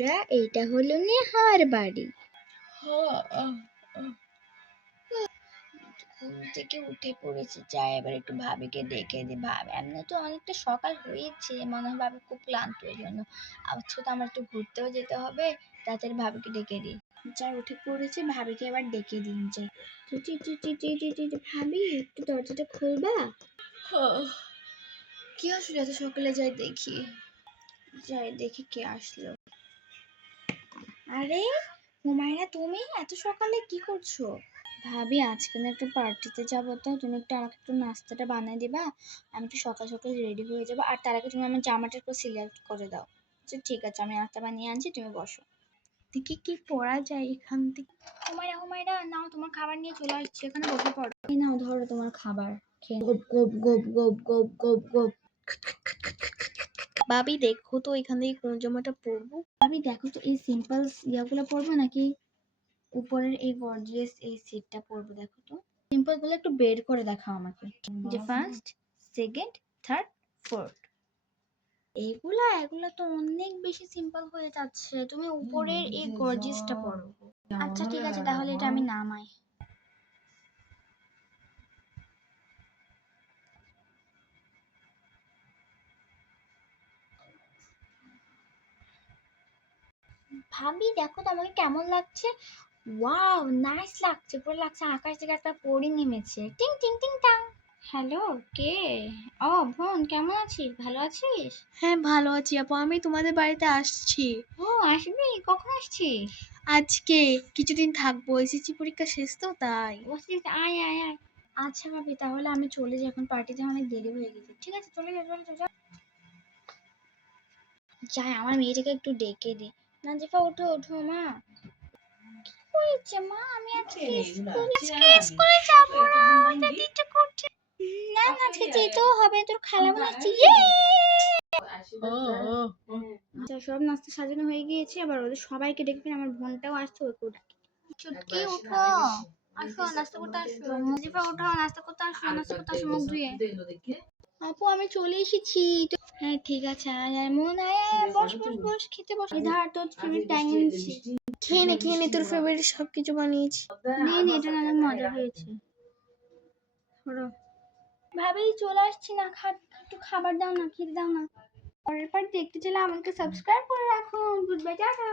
বন্ধুরা, এইটা হলো নেহার বাড়ি। ঘুম থেকে উঠে পড়েছি, যাই এবার একটু ভাবিকে ডেকে দিই। ভাবি এমনি তো অনেকটা সকাল হয়েছে, মনে হয় ভাবি খুব ক্লান্ত, ওই জন্য আজকে তো আমার একটু ঘুরতেও যেতে হবে। তাড়াতাড়ি ভাবিকে ডেকে দিই। যাই উঠে পড়েছে, ভাবিকে এবার ডেকে দিন। যাই ভাবি, একটু দরজাটা খুলবা? কি আসলে এত সকালে? যাই দেখি কে আসলো। আরে হুমায়রা, তুমি এত সকালে কি করছো? ভাবি আজকে না একটু পার্টিতে যাবো, তো তুমি একটু আমাকে একটু নাস্তাটা বানিয়ে দিবা। আমি একটু সকাল সকাল রেডি হয়ে যাবো, আর তার আগে তুমি আমার জামাটা একটু সিলেক্ট করে দাও। আচ্ছা ঠিক আছে, আমি নাস্তা বানিয়ে আনছি, তুমি বসো। দেখি কি পড়া যায় এখান থেকে। হুমায়রা হুমায়রা, নাও তোমার খাবার নিয়ে চলে আসছে, এখানে বসে পড়ো। এই নাও, ধরো তোমার খাবার। খেয়ে গোপ গোপ গোপ গোপ গোপ গোপ গোপ। ভাবি দেখো তো এখান থেকে কোন জামাটা পরবো। ভাবি দেখো তো, এই সিম্পল ইয়াগুলো পরবো নাকি উপরের এই গর্জিয়াস এই সেটটা পরবো? দেখো তো, সিম্পল গুলো একটু বের করে দেখাও আমাকে, যে ফার্স্ট, সেকেন্ড, থার্ড, ফোর্থ। এগুলা তো অনেক বেশি সিম্পল হয়ে যাচ্ছে, তুমি উপরের এই গর্জিয়াসটা পরো। আচ্ছা ঠিক আছে, তাহলে এটা আমি নামাই। ভাবি দেখো তো আমাকে কেমন লাগছে। ওয়াও, নাইস লাগছে, পুরো লাগছে আকাশ থেকে একটা পরী নেমেছে। টিং টিং টিং টাং। হ্যালো, কে? ও বোন, কেমন আছিস? ভালো আছিস? হ্যাঁ ভালো আছি আপু, আমি তোমাদের বাড়িতে আসছি। ও আসবি? কখন আসছিস? আজকে কিছুদিন থাকবো, এসএসসি পরীক্ষা শেষ তো তাই। বসিস, আয় আয় আয়। আচ্ছা ভাবি, তাহলে আমি চলে যাই, এখন পার্টিতে অনেক দেরি হয়ে গেছে। ঠিক আছে, চলে যা চলে যা। যাই আমার মেয়েটাকে একটু ডেকে দিই। নাজিফা, ওঠো ওঠো মা। কি হয়েছে মা? আমি আজকে স্কুলে যাব না, যেতে ইচ্ছে করছে না। না আজকে যেতেও হবে, তোর খালামণি আসছে। আচ্ছা, সব নাস্তা সাজানো হয়ে গিয়েছে, আবার ওদের সবাইকে ডেকে আমার বোনটাও আসছে, ওকে ডাকি। চুটকি উঠো, আসো নাস্তা করতে আসো। মুজিফা উঠো, নাস্তা করতে আসো, নাস্তা করতে আসো, মুখ ধুয়ে। আপু আমি চলে এসেছি। হ্যাঁ ঠিক আছে, আয় আয় মন, আয় আয়, বস বস বস, খেতে বস। ইধার তোর ফেভারিট ট্যাং এনেছি, খেয়ে নে, তোর ফেভারিট সবকিছু বানিয়েছি। নে নে, এটা অনেক মজা হয়েছে। ধরো। ভাবি চলে আসছি না, একটু খাবার দাও না, খেতে দাও না। পরের পার্ট দেখতে চাইলে আমাকে সাবস্ক্রাইব করে রাখুন। Good bye, tata.